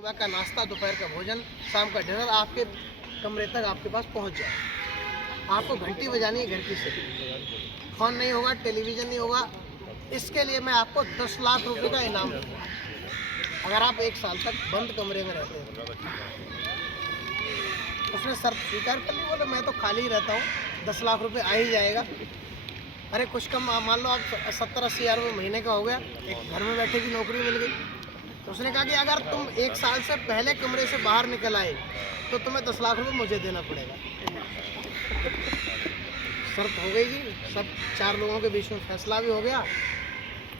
सुबह का नाश्ता, दोपहर का भोजन, शाम का डिनर आपके कमरे तक आपके पास पहुंच जाए। आपको घंटी बजानी है घर की सिर्फ, फ़ोन नहीं होगा, टेलीविज़न नहीं होगा। इसके लिए मैं आपको 10 लाख रुपए का इनाम दूँगा अगर आप 1 साल तक बंद कमरे में रहते हैं। उसने शर्त स्वीकार कर ली, बोले मैं तो खाली ही रहता हूँ, 10 लाख रुपए आ ही जाएगा। अरे कुछ कम मान लो आप 70-80 हज़ार रुपये महीने का हो गया, एक घर में बैठे की नौकरी मिल गई। तो उसने कहा कि अगर तुम 1 साल से पहले कमरे से बाहर निकल आए तो तुम्हें 10 लाख रुपए मुझे देना पड़ेगा। शर्त हो गई जी, सब 4 लोगों के बीच में फैसला भी हो गया।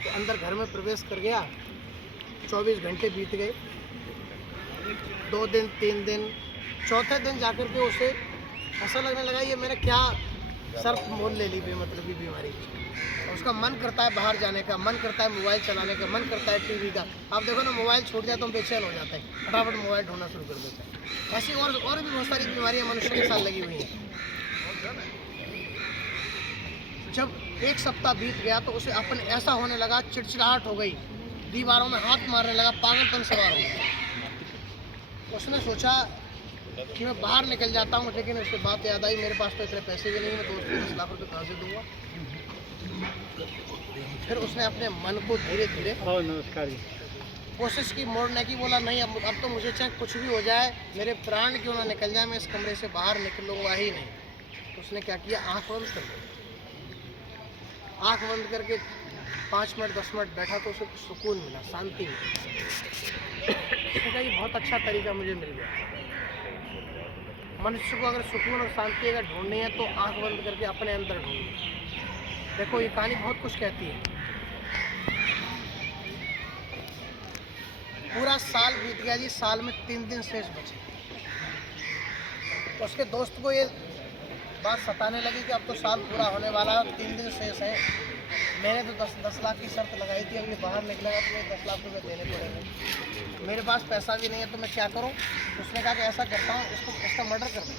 तो अंदर घर में प्रवेश कर गया। 24 घंटे बीत गए, 2 दिन, 3 दिन, चौथे दिन जाकर के उसे ऐसा लगने लगा ये मैंने क्या शर्त मोल ले ली बेमतलबी बीमारी की। उसका मन करता है बाहर जाने का, मन करता है मोबाइल चलाने का, मन करता है टीवी का। आप देखो ना, मोबाइल छूट जाए तो हम बेचैन हो जाते हैं, फटाफट मोबाइल ढूंढना शुरू कर देते हैं। ऐसी और भी बहुत सारी बीमारियां मनुष्य के साथ लगी हुई हैं। जब 1 सप्ताह बीत गया तो उसे अपन ऐसा होने लगा, चिड़चिड़ाहट हो गई, दीवारों में हाथ मारने लगा, पागलपन सवार हो गया। उसने सोचा कि मैं बाहर निकल जाता हूँ, लेकिन उसके बात याद आई मेरे पास तो इतने पैसे भी नहीं, मैं दोस्त को 10 लाख रुपये कहाँ से दूंगा। फिर उसने अपने मन को धीरे धीरे कोशिश की मोड़ने की। बोला नहीं, अब तो मुझे चाहे कुछ भी हो जाए, मेरे प्राण क्यों ना निकल जाए, मैं इस कमरे से बाहर निकलूंगा ही नहीं। तो उसने क्या किया, आँख बंद कर ली। आँख बंद करके 5 मिनट 10 मिनट बैठा तो उसे सुकून मिला, शांति मिली। उसने कहा ये बहुत अच्छा तरीका मुझे मिल गया। मनुष्य को अगर सुकून और शांति अगर ढूंढनी है तो आंख बंद करके अपने अंदर ढूंढनी। देखो ये कहानी बहुत कुछ कहती है। पूरा साल बीत गया जी, साल में 3 दिन शेष बचे। उसके दोस्त को ये बात सताने लगी कि अब तो साल पूरा होने वाला है, 3 दिन शेष है। मैंने तो 10 लाख की शर्त लगाई थी, अभी बाहर निकलेगा तो मुझे 10 लाख रुपये देने पड़ेंगे। मेरे पास पैसा भी नहीं है तो मैं क्या करूं। उसने कहा कि ऐसा करता हूं, इसका मर्डर कर दूं।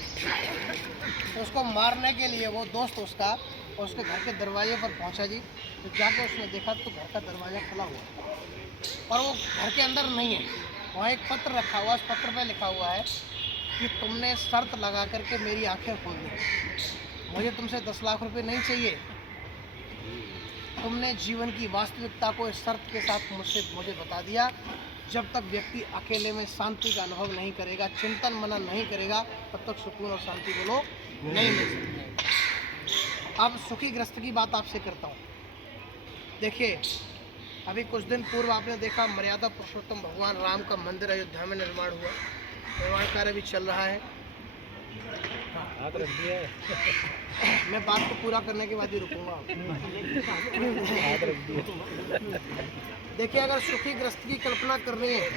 तो उसको मारने के लिए वो दोस्त उसका उसके घर के दरवाजे पर पहुंचा जी। तो जाकर उसने देखा तो घर का दरवाज़ा खुला हुआ और वो घर के अंदर नहीं है। वहाँ एक पत्र रखा हुआ, उस पत्र पर लिखा हुआ है कि तुमने शर्त लगा करके मेरी आंखें खोल दी, मुझे तुमसे 10 लाख रुपए नहीं चाहिए। तुमने जीवन की वास्तविकता को इस शर्त के साथ मुझे बता दिया, जब तक व्यक्ति अकेले में शांति का अनुभव नहीं करेगा, चिंतन मनन नहीं करेगा, तब तक सुकून और शांति दोनों नहीं मिल सकते। अब सुखी ग्रस्त की बात आपसे करता हूँ। देखिए, अभी कुछ दिन पूर्व आपने देखा मर्यादा पुरुषोत्तम भगवान राम का मंदिर अयोध्या में निर्माण हुआ। निर्माण कार्य भी चल रहा है। मैं बात को पूरा करने के बाद ही रुकूंगा। देखिए, अगर सुखी ग्रस्त की कल्पना करनी है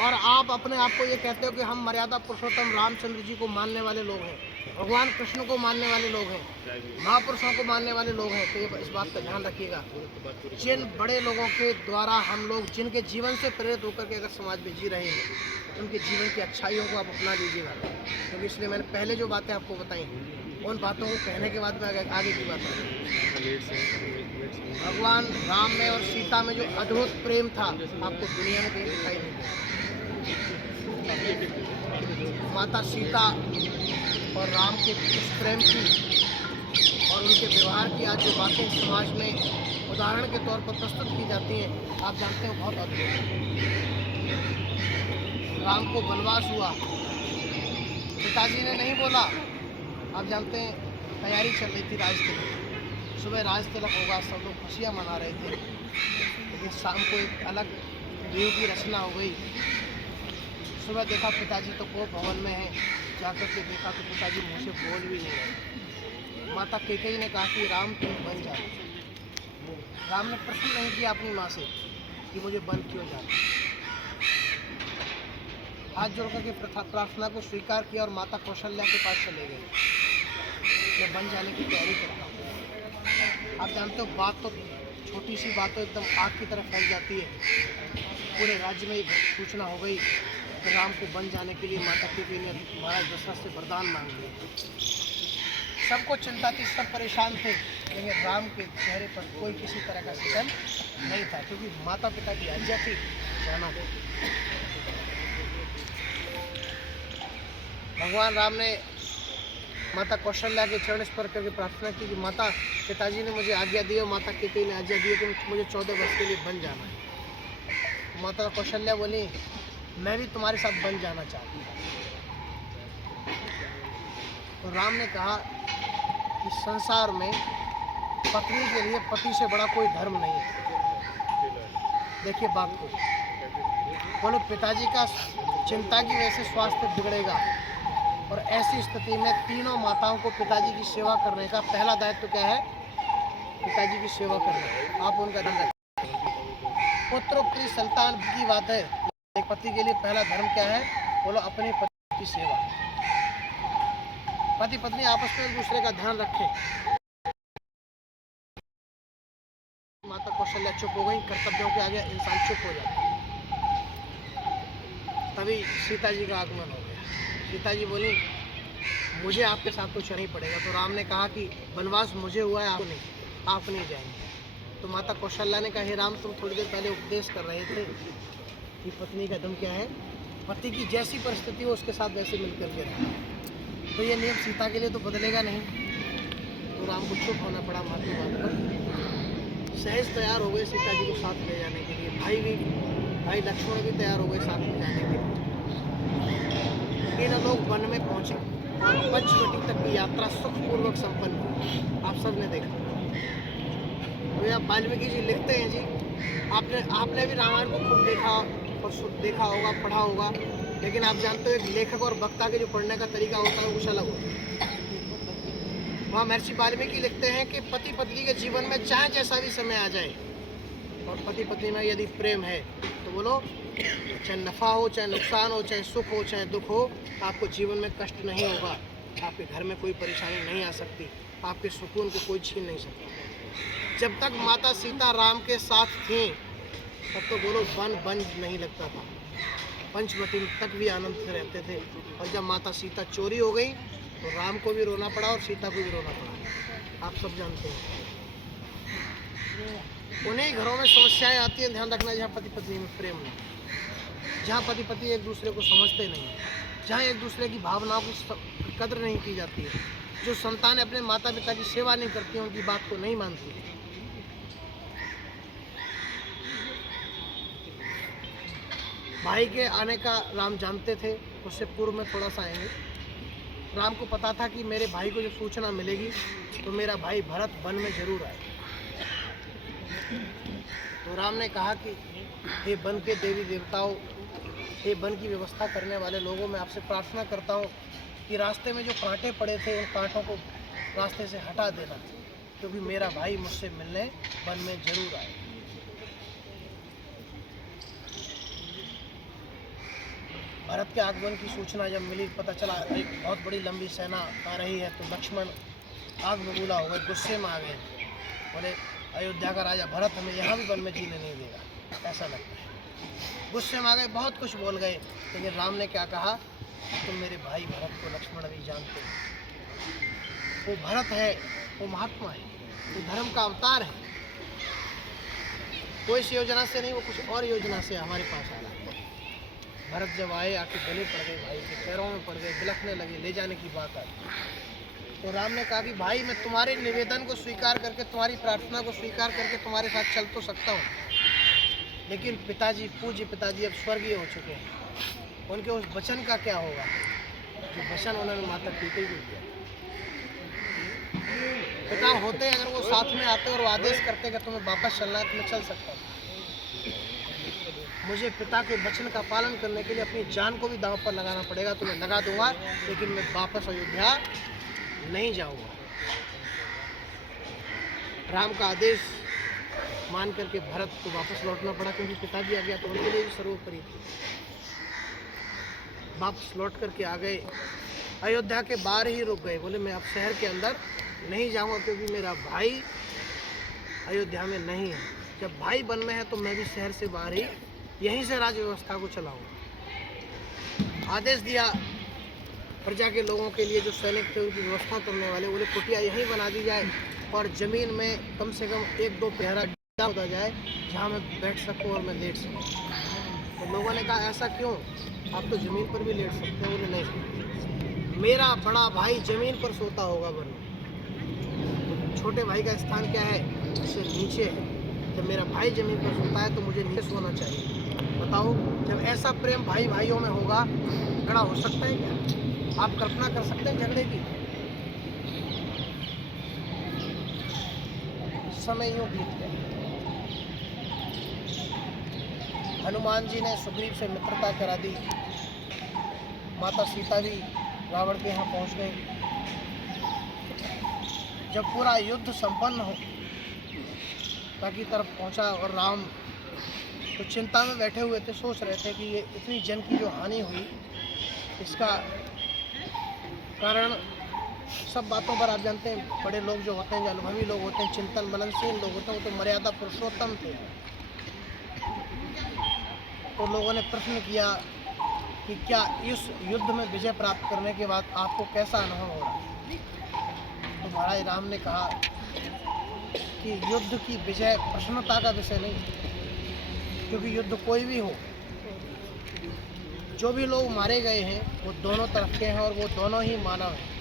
और आप अपने आप को ये कहते हो कि हम मर्यादा पुरुषोत्तम रामचंद्र जी को मानने वाले लोग हैं, भगवान कृष्ण को मानने वाले लोग हैं, महापुरुषों को मानने वाले लोग हैं, तो ये इस बात का ध्यान रखिएगा, जिन बड़े लोगों के द्वारा हम लोग जिनके जीवन से प्रेरित होकर के अगर समाज में जी रहे हैं, उनके जीवन की अच्छाइयों को आप अपना लीजिएगा। क्योंकि इसलिए मैंने पहले जो बातें आपको बताई, उन बातों को कहने के बाद में आगे की बात है। भगवान राम में और सीता में जो अद्भुत प्रेम था, आपको दुनिया में कहीं दिखाई नहीं देगा। माता सीता और राम के उस प्रेम की और उनके व्यवहार की आज जो बातें समाज में उदाहरण के तौर पर प्रस्तुत की जाती हैं, आप जानते हो बहुत अद्भुत है। राम को वनवास हुआ, पिताजी ने नहीं बोला। आप जानते हैं तैयारी चल रही थी राज तिलक, सुबह राज तिलक होगा, सब लोग खुशियाँ मना रहे थे, लेकिन शाम को एक अलग देव की रचना हो गई। सुबह देखा पिताजी तो कोप भवन में है, जाकर के देखा तो पिताजी मुँह से बोल भी नहीं रहे। माता कैकेयी ने कहा कि राम तुम बन जाओ। राम ने प्रश्न नहीं किया अपनी माँ से कि मुझे बन क्यों जाना। हाथ जोड़ करके प्रार्थना को स्वीकार किया और माता कौशल्या के पास चले गए। मैं बन जाने की तैयारी करता हूँ। आप जानते हो बात तो छोटी सी बात तो एकदम आग की तरफ फैल जाती है। पूरे राज्य में एक सूचना हो गई कि राम को बन जाने के लिए माता कैकेयी ने महाराज दशरथ से वरदान मांग लिया। सबको चिंता थी, सब परेशान थे, लेकिन राम के चेहरे पर कोई किसी तरह का शिकन नहीं था, क्योंकि माता पिता की आज्ञा थी जाना। भगवान राम ने माता कौशल्या के चरण स्पर्श करके प्रार्थना की कि माता, पिताजी ने मुझे आज्ञा दी और माता केकई ने आज्ञा दी कि मुझे 14 वर्ष के लिए बन जाना है। तो माता कौशल्या बोली, मैं भी तुम्हारे साथ बन जाना चाहती हूँ। तो राम ने कहा कि संसार में पत्नी के लिए पति से बड़ा कोई धर्म नहीं है। देखिए बात को, बोलो पिताजी का चिंता की वजह से स्वास्थ्य बिगड़ेगा और ऐसी स्थिति में तीनों माताओं को पिताजी की सेवा करने का पहला दायित्व क्या है? पिताजी की सेवा करना। आप उनका ध्यान रखें। पुत्रोक्ति संतान की बात है। एक पति के लिए पहला धर्म क्या है? बोलो अपने पति की सेवा। पति पत्नी आपस में एक दूसरे का ध्यान रखें। माता कौशल्या चुप हो गई, कर्तव्यों के आगे इंसान चुप हो जाता है। तभी सीता जी का आगमन हो गया। सीता जी बोली, मुझे आपके साथ तो चलना ही पड़ेगा। तो राम ने कहा कि वनवास मुझे हुआ है, आप नहीं जाएंगे। तो माता कौशल्या ने कहा, हे राम, तुम थोड़ी देर पहले उपदेश कर रहे थे कि पत्नी का धर्म क्या है? पति की जैसी परिस्थिति हो उसके साथ वैसे मिलकर के रहना। तो ये नियम सीता के लिए तो बदलेगा नहीं। तो राम को चुप होना पड़ा माता बात पर। सहज तैयार हो गए सीता जी को साथ ले जाने के लिए। भाई लक्ष्मण भी तैयार हो गए साथ में जाने के लिए। इन लोग वन में पहुंचे और पंचवटी तक की यात्रा सुखपूर्वक संपन्न हुई। आप सब ने देखा। तो यहाँ वाल्मीकि जी लिखते हैं जी, आपने भी रामायण को खूब देखा और देखा होगा, पढ़ा होगा, लेकिन आप जानते हो एक लेखक और वक्ता के जो पढ़ने का तरीका होता है कुछ अलग होता है। वहाँ महर्षि वाल्मीकि लिखते हैं कि पति पत्नी के जीवन में चाहे जैसा भी समय आ जाए और पति पत्नी में यदि प्रेम है तो बोलो, चाहे नफ़ा हो, चाहे नुकसान हो, चाहे सुख हो, चाहे दुख हो, आपको जीवन में कष्ट नहीं होगा। आपके घर में कोई परेशानी नहीं आ सकती। आपके सुकून को कोई छीन नहीं सकता। जब तक माता सीता राम के साथ थीं तब तो बोलो वन नहीं लगता था। पंचवटी तक भी आनंद से रहते थे। और जब माता सीता चोरी हो गई तो राम को भी रोना पड़ा और सीता को भी रोना पड़ा। आप सब जानते हैं। उन्हीं घरों में समस्याएं आती हैं, ध्यान रखना, जहाँ पति पत्नी में प्रेम नहीं, जहाँ पति पत्नी एक दूसरे को समझते नहीं, जहाँ एक दूसरे की भावनाओं की कदर नहीं की जाती है, जो संतान अपने माता पिता की सेवा नहीं करती, उनकी बात को नहीं मानती। भाई के आने का राम जानते थे, उससे पूर्व में थोड़ा सा आएंगे। राम को पता था कि मेरे भाई को जब सूचना मिलेगी तो मेरा भाई भरत वन में जरूर आए। तो राम ने कहा कि हे वन के देवी देवताओं, हे वन की व्यवस्था करने वाले लोगों, मैं आपसे प्रार्थना करता हूँ कि रास्ते में जो कांटे पड़े थे उन कांटों को रास्ते से हटा देना, क्योंकि मेरा भाई मुझसे मिलने वन में जरूर आए। भरत के आगमन की सूचना जब मिली, पता चला एक बहुत बड़ी लंबी सेना आ रही है, तो लक्ष्मण आग बबूला हो गए, गुस्से में आ गए। बोले, अयोध्या का राजा भरत हमें यहाँ भी वन में जीने नहीं देगा, ऐसा लगता है। गुस्से में आ गए, बहुत कुछ बोल गए। लेकिन राम ने क्या कहा, तुम मेरे भाई भरत को लक्ष्मण भी जानते हो, वो भरत है, वो महात्मा है, वो धर्म का अवतार है। कोई इस योजना से नहीं, वो कुछ और योजना से हमारे पास आ रहा है। भरत जब आए, आके गले पड़ गए, भाई के पैरों में पड़ गए, बिलखने लगे, ले जाने की बात आई। तो राम ने कहा कि भाई, मैं तुम्हारे निवेदन को स्वीकार करके, तुम्हारी प्रार्थना को स्वीकार करके तुम्हारे साथ चल तो सकता हूँ, लेकिन पिताजी, पूज्य पिताजी अब स्वर्गीय हो चुके हैं। उनके उस वचन का क्या होगा जो वचन उन्होंने माता केकई को दिया। पिता होते अगर वो साथ में आते और वो आदेश करते कि तुम्हें वापस चलना है तो मैं चल सकता हूँ। मुझे पिता के वचन का पालन करने के लिए अपनी जान को भी दांव पर लगाना पड़ेगा तो मैं लगा दूंगा, लेकिन मैं वापस अयोध्या नहीं जाऊंगा। राम का आदेश मान करके भरत को वापस लौटना पड़ा, क्योंकि पिताजी आ गया तो उनके लिए भी सर्वोपरि थी। वापस लौट करके आ गए, अयोध्या के बाहर ही रुक गए। बोले, मैं अब शहर के अंदर नहीं जाऊंगा, क्योंकि मेरा भाई अयोध्या में नहीं है। जब भाई वन में है तो मैं भी शहर से बाहर ही यहीं से राज व्यवस्था को चलाऊंगा। आदेश दिया प्रजा के लोगों के लिए, जो सैनिक थे उनकी व्यवस्था करने वाले, बोले कुटिया यहीं बना दी जाए और ज़मीन में कम से कम 1-2 पहरा होता जाए, जहाँ मैं बैठ सकूँ और मैं लेट सकूँ। तो लोगों ने कहा, ऐसा क्यों? आप तो ज़मीन पर भी लेट सकते हैं, उन्हें नहीं। मेरा बड़ा भाई ज़मीन पर सोता होगा, वरना छोटे भाई का स्थान क्या है, उससे नीचे है। जब मेरा भाई ज़मीन पर सोता है तो मुझे नीचे सोना चाहिए। बताओ, जब ऐसा प्रेम भाई भाइयों में होगा, झगड़ा हो सकता है क्या? आप कल्पना कर सकते हैं झगड़े की? समय यूँ बीत गया। हनुमान जी ने सुग्रीव से मित्रता करा दी, माता सीता भी रावण के यहाँ पहुँच गई। जब पूरा युद्ध संपन्न हो ताकि तरफ पहुँचा और राम तो चिंता में बैठे हुए थे, सोच रहे थे कि ये इतनी जन की जो हानि हुई, इसका कारण सब बातों पर आप जानते हैं, बड़े लोग जो होते हैं, जो अनुभवी लोग होते हैं, चिंतन मननशील लोग होते हैं, वो तो मर्यादा पुरुषोत्तम थे। तो लोगों ने प्रश्न किया कि क्या इस युद्ध में विजय प्राप्त करने के बाद आपको कैसा अनुभव हो रहा? तो महाराज राम ने कहा कि युद्ध की विजय प्रसन्नता का विषय नहीं, क्योंकि युद्ध कोई भी हो, जो भी लोग मारे गए हैं वो दोनों तरफ के हैं और वो दोनों ही मानव हैं।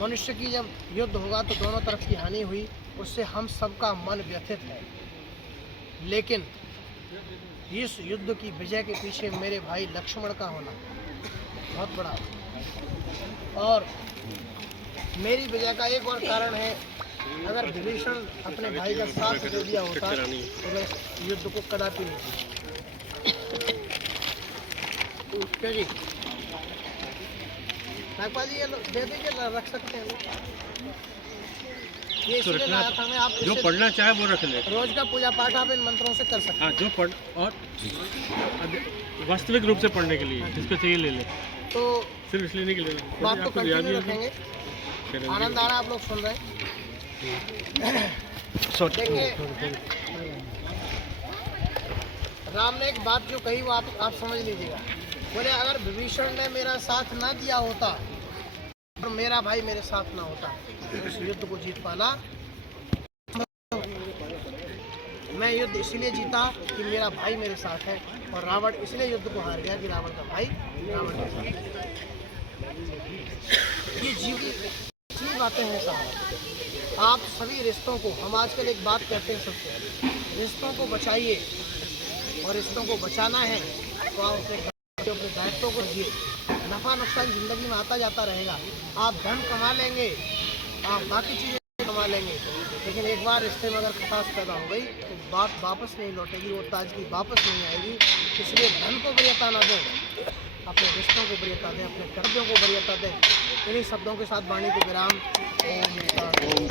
मनुष्य की जब युद्ध होगा तो दोनों तरफ की हानि हुई, उससे हम सबका मन व्यथित है। लेकिन इस युद्ध की विजय के पीछे मेरे भाई लक्ष्मण का होना बहुत बड़ा है। और मेरी विजय का एक और कारण है, अगर विभीषण अपने भाई का साथ दे दिया होता तो वह युद्ध को कदापि नहीं। क्या जी नागपाल जी, ये दे दीजिए, रख सकते हैं लोग। ये इसलिए लाया था मैं, आप जो पढ़ना चाहे वो रख ले। रोज का पूजा पाठ आप इन मंत्रों से कर सकते हैं। हाँ, जो पढ़ और वास्तविक रूप से पढ़ने के लिए जिसको चाहिए ले ले, तो सिर्फ इसलिए नहीं कि ले ले। बात तो आपको याद कंटिन्यू ही रखेंगे। है। आनंद आ रहा है, आप लोग सुन रहे हैं। देखिए, राम ने एक बात जो कही वो आप समझ लीजिएगा। बोले अगर विभीषण ने मेरा साथ ना दिया होता और मेरा भाई मेरे साथ ना होता तो इस युद्ध को जीत पाना। मैं युद्ध इसलिए जीता कि मेरा भाई मेरे साथ है, और रावण इसलिए युद्ध को हार गया कि रावण का भाई रावण के साथ है। ये जीवन बातें हैं साहब। आप सभी रिश्तों को, हम आजकल एक बात कहते हैं सबसे, रिश्तों को बचाइए, और रिश्तों को बचाना है तो आप अपने दायित्वों को रखिए। नफ़ा नुकसान ज़िंदगी में आता जाता रहेगा। आप धन कमा लेंगे, आप बाकी चीज़ें कमा लेंगे, लेकिन एक बार रिश्ते में अगर खटास पैदा हो गई तो बात वापस नहीं लौटेगी, वो ताजगी वापस नहीं आएगी। इसलिए धन को वरीयता ना दें, अपने रिश्तों को वरीयता दें, अपने कर्तव्यों को वरीयता दें। इन्हीं शब्दों के साथ वाणी को विराम। ओम